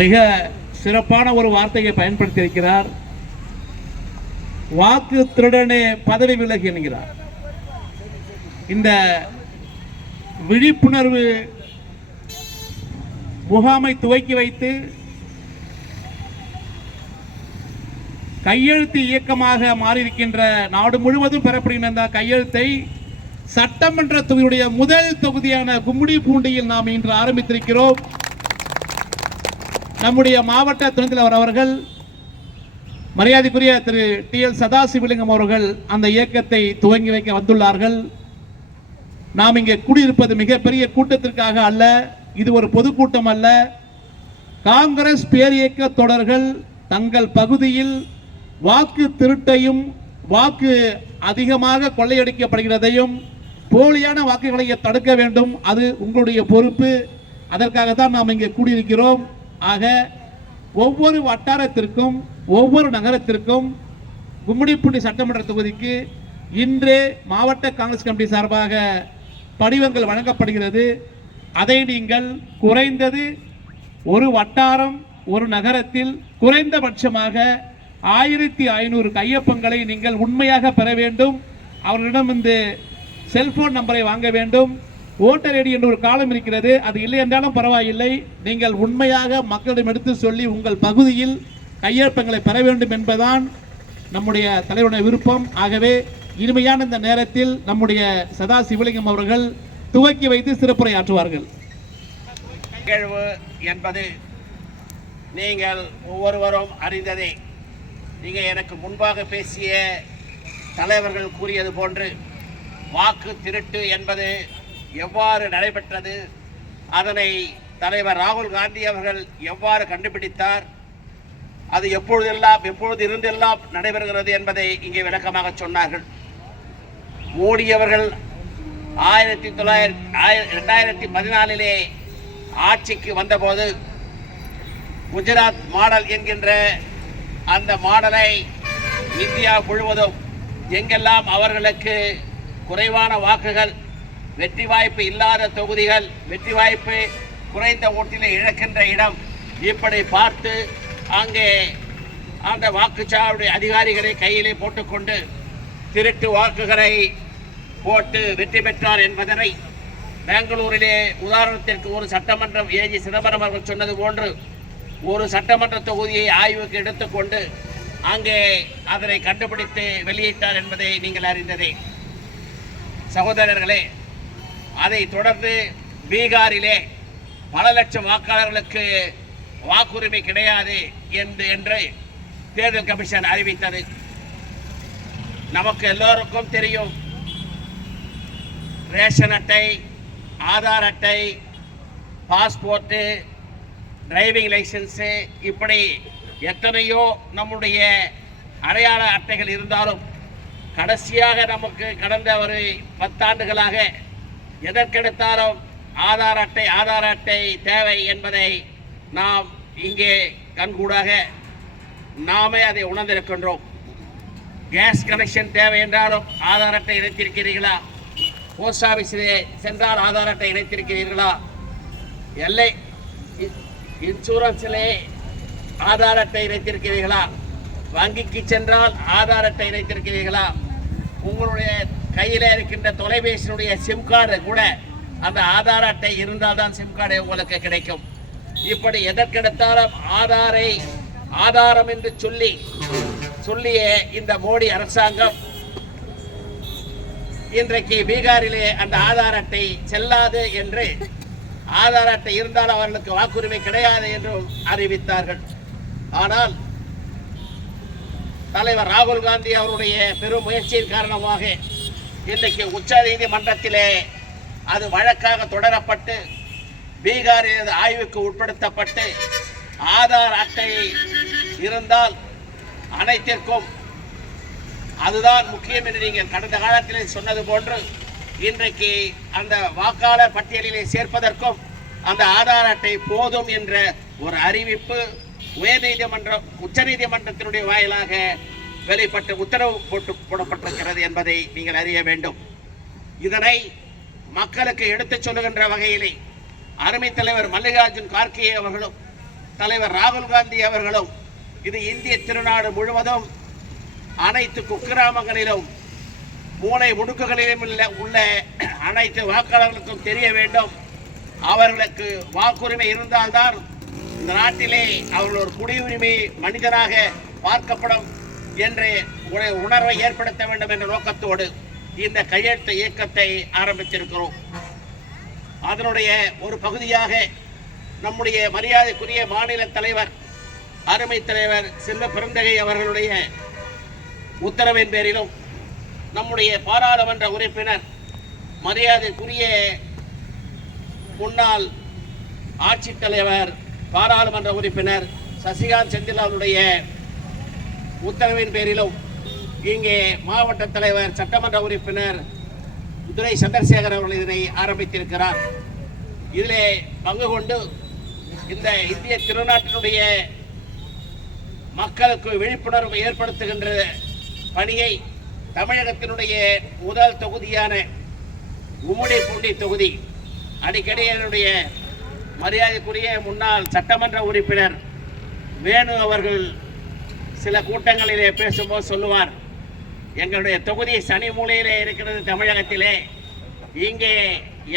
மிக சிறப்பான ஒரு வார்த்தையை பயன்படுத்தியிருக்கிறார். வாக்கு திருடனே பதவி விலகி என்கிறார். இந்த விழிப்புணர்வு முகாமை துவக்கி வைத்து கையெழுத்து இயக்கமாக மாறியிருக்கின்ற நாடு முழுவதும் பெறப்படுகின்ற இந்த கையெழுத்தை சட்டமன்ற தொகுதியுடைய முதல் தொகுதியான கும்முடி பூண்டியில் நாம் இன்று ஆரம்பித்திருக்கிறோம். நம்முடைய மாவட்ட துணைத் தலைவர் அவர்கள் மரியாதைக்குரிய திரு டி எல் சதாசிவலிங்கம் அவர்கள் அந்த இயக்கத்தை துவங்கி வைக்க வந்துள்ளார்கள். நாம் இங்கே கூடியிருப்பது மிகப்பெரிய கூட்டத்திற்காக அல்ல இது ஒரு பொதுக்கூட்டம் அல்ல. காங்கிரஸ் பேரியக்க தொடர்கள் தங்கள் பகுதியில் வாக்கு திருட்டையும் வாக்கு அதிகமாக கொள்ளையடிக்கப்படுகிறதையும் போலியான வாக்குகளை தடுக்க வேண்டும் அது உங்களுடைய பொறுப்பு. அதற்காக தான் நாம் இங்கே கூடியிருக்கிறோம். ஆக ஒவ்வொரு வட்டாரத்திற்கும் ஒவ்வொரு நகரத்திற்கும் கும்மிடிப்பூண்டி சட்டமன்ற தொகுதிக்கு இன்று மாவட்ட காங்கிரஸ் கமிட்டி சார்பாக படிவங்கள் வழங்கப்படுகிறது. அதை நீங்கள் குறைந்தது ஒரு வட்டாரம் ஒரு நகரத்தில் குறைந்தபட்சமாக ஆயிரத்தி ஐநூறு கையொப்பங்களை நீங்கள் உண்மையாக பெற வேண்டும். அவர்களிடம் இந்த செல்போன் நம்பரை வாங்க வேண்டும். ஓட்டர் ஐடி என்று ஒரு காலம் இருக்கிறது. அது இல்லை என்றாலும் பரவாயில்லை. நீங்கள் உண்மையாக மக்களிடம் எடுத்து சொல்லி உங்கள் பகுதியில் கையொப்பங்களை பெற வேண்டும் என்பதுதான் நம்முடைய தலைவருடைய விருப்பம். ஆகவே இனிமையான இந்த நேரத்தில் நம்முடைய சதா சிவலிங்கம் அவர்கள் துவக்கி வைத்து சிறப்புரை ஆற்றுவார்கள் நிகழ்வு என்பது நீங்கள் ஒவ்வொருவரும் அறிந்ததே. நீங்கள் எனக்கு முன்பாக பேசிய தலைவர்கள் கூறியது போன்று வாக்கு திருட்டு என்பது எவ்வாறு நடைபெற்றது? அதனை தலைவர் ராகுல் காந்தி அவர்கள் எவ்வாறு கண்டுபிடித்தார்? அது எப்பொழுதெல்லாம் எப்பொழுது இருந்தெல்லாம் நடைபெறுகிறது என்பதை இங்கே விளக்கமாக சொன்னார்கள். மோடி அவர்கள் ஆயிரத்தி தொள்ளாயிரத்தி ஆயிர ரெண்டாயிரத்தி பதினாலிலே ஆட்சிக்கு வந்தபோது குஜராத் மாடல் என்கின்ற அந்த மாடலை இந்தியா முழுவதும் எங்கெல்லாம் அவர்களுக்கு குறைவான வாக்குகள் வெற்றி வாய்ப்பு இல்லாத தொகுதிகள் வெற்றி வாய்ப்பு குறைந்த ஓட்டிலே இழக்கின்ற இடம். இப்படி பார்த்து அங்கே அந்த வாக்குச்சாவடி அதிகாரிகளை கையிலே போட்டுக்கொண்டு திருட்டு வாக்குகளை போட்டு வெற்றி பெற்றார் என்பதனை பெங்களூரிலே உதாரணத்திற்கு ஒரு சட்டமன்றம் ஏஜி சிதம்பரம் அவர்கள் சொன்னது போன்று ஒரு சட்டமன்ற தொகுதியை ஆய்வுக்கு எடுத்துக்கொண்டு அங்கே அதனை கண்டுபிடித்து வெளியிட்டார் என்பதை நீங்கள் அறிந்ததே. சகோதரர்களே அதை தொடர்ந்து பீகாரிலே பல லட்சம் வாக்காளர்களுக்கு வாக்குரிமை கிடையாது என்று என்று தேர்தல் கமிஷன் அறிவித்தது. நமக்கு எல்லோருக்கும் தெரியும். ரேஷன் அட்டை ஆதார் அட்டை பாஸ்போர்ட்டு டிரைவிங் லைசன்ஸு இப்படி எத்தனையோ நம்முடைய அடையாள அட்டைகள் இருந்தாலும் கடைசியாக நமக்கு கடந்த ஒரு பத்தாண்டுகளாக எதற்கெடுத்தாலும் ஆதார் அட்டை ஆதார் அட்டை தேவை என்பதை நாம் இங்கே கண்கூடாக நாமே அதை உணர்ந்திருக்கின்றோம். கேஸ் கனெக்ஷன் தேவை என்றாலும் ஆதார் அட்டை இணைத்திருக்கிறீர்களா? போஸ்ட் ஆஃபீஸிலே சென்றால் ஆதார் அட்டை இணைத்திருக்கிறீர்களா? எல்லை இன்சூரன்ஸிலே ஆதார் அட்டை இணைத்திருக்கிறீர்களா? வங்கிக்கு சென்றால் ஆதார் அட்டை இணைத்திருக்கிறீர்களா? உங்களுடைய கையில் இருக்கின்ற தொலைபேசியினுடைய சிம் கார்டு கூட அந்த ஆதார் அட்டை இருந்தால் தான் சிம் கார்டு உங்களுக்கு கிடைக்கும். இப்படி எதற்கெடுத்தாலும் ஆதாரை ஆதாரம் என்று சொல்லி சொல்லிய இந்த மோடி அரசாங்கம் இன்றைக்கு பீகாரிலே அந்த ஆதார் அட்டை செல்லாது என்று ஆதார் அட்டை இருந்தால் அவர்களுக்கு வாக்குரிமை கிடையாது என்றும் அறிவித்தார்கள். ஆனால் தலைவர் ராகுல் காந்தி அவருடைய பெரும் முயற்சியின் காரணமாக இன்றைக்கு உச்ச நீதிமன்றத்திலே அது வழக்காக தொடரப்பட்டு பீகாரில் ஆய்வுக்கு உட்படுத்தப்பட்டு ஆதார் அட்டை இருந்தால் அனைத்திற்கும் அதுதான் முக்கியம் என்று நீங்கள் கடந்த காலத்திலே சொன்னது போன்று இன்றைக்கு அந்த வாக்காளர் பட்டியலிலே சேர்ப்பதற்கும் அந்த ஆதார் அட்டை போதும் என்ற ஒரு அறிவிப்பு உயர்நீதிமன்றம் உச்சநீதிமன்றத்தினுடைய வாயிலாக வெளிப்பட்டு உத்தரவு போட்டு போடப்பட்டிருக்கிறது என்பதை நீங்கள் அறிய வேண்டும். இதனை மக்களுக்கு எடுத்துச் சொல்லுகின்ற வகையிலே அருமை தலைவர் மல்லிகார்ஜுன் கார்கே அவர்களும் தலைவர் ராகுல் காந்தி அவர்களும் இது இந்திய திருநாடு முழுவதும் அனைத்து குக்கிராமங்களிலும் மூளை முடுக்குகளிலும் உள்ள அனைத்து வாக்காளர்களுக்கும் தெரிய வேண்டும். அவர்களுக்கு வாக்குரிமை இருந்தால்தான் இந்த நாட்டிலே அவர்கள் ஒரு குடியுரிமை மனிதனாக பார்க்கப்படும். என்று உணர்வை ஏற்படுத்த வேண்டும் என்ற நோக்கத்தோடு இந்த கையெழுத்து இயக்கத்தை ஆரம்பித்திருக்கிறோம். அதனுடைய ஒரு பகுதியாக நம்முடைய மரியாதைக்குரிய மாநில தலைவர் அருமை தலைவர் செல்வ பெருந்தகை அவர்களுடைய உத்தரவின் பேரிலும் நம்முடைய பாராளுமன்ற உறுப்பினர் மரியாதைக்குரிய முன்னாள் ஆட்சித்தலைவர் பாராளுமன்ற உறுப்பினர் சசிகாந்த் செந்தில் அவருடைய உத்தரவின் பேரிலும் இங்கே மாவட்ட தலைவர் சட்டமன்ற உறுப்பினர் துரை சந்திரசேகர் அவர்கள் இதனை ஆரம்பித்திருக்கிறார். இதிலே பங்கு கொண்டு இந்த இந்திய திருநாட்டினுடைய மக்களுக்கு விழிப்புணர்வு ஏற்படுத்துகின்ற பணியை தமிழகத்தினுடைய முதல் தொகுதியான உம்முடிப்பூண்டி தொகுதி அடிக்கடி என்னுடைய மரியாதைக்குரிய முன்னாள் சட்டமன்ற உறுப்பினர் வேணு அவர்கள் சில கூட்டங்களிலே பேசும்போது சொல்லுவார் எங்களுடைய தொகுதி சனி மூலையிலே இருக்கிறது தமிழகத்திலே. இங்கே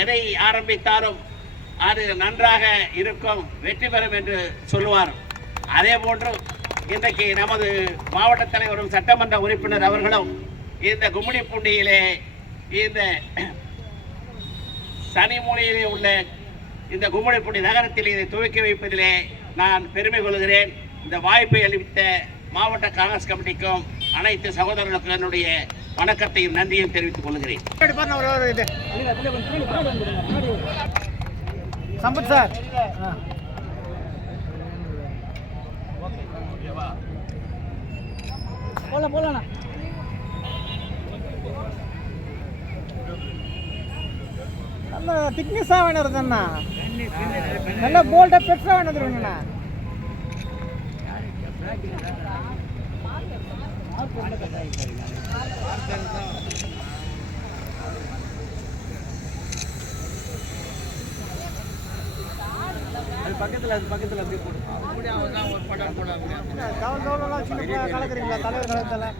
எதை ஆரம்பித்தாலும் அது நன்றாக இருக்கும் வெற்றி பெறும் என்று சொல்லுவார். அதே போன்று இன்றைக்கு நமது மாவட்ட தலைவரும் சட்டமன்ற உறுப்பினர் அவர்களும் இந்த கும்மிடிப்பூண்டியிலே இந்த சனி மூலையிலே உள்ள இந்த கும்மிடிப்பூண்டி நகரத்தில் இதை துவக்கி வைப்பதிலே நான் பெருமை கொள்கிறேன். இந்த வாய்ப்பை அளித்த மாவட்ட காங்கிரஸ் கமிட்டிக்கும் அனைத்து சகோதரர்களுக்கும் என்னுடைய வணக்கத்தையும் நன்றியும் தெரிவித்துக் கொள்கிறேன். சம்பத் சார். ஆ. போலாம் போலாண்ணா நல்ல திக்னஸாக வேணும் இருந்தண்ணா நல்ல போல்டாக பெருசாக வேணும் வந்துருங்கண்ணா தவறு தவறுலாம் சின்ன கலக்குறீங்களா? தலைவர் கலக்கல.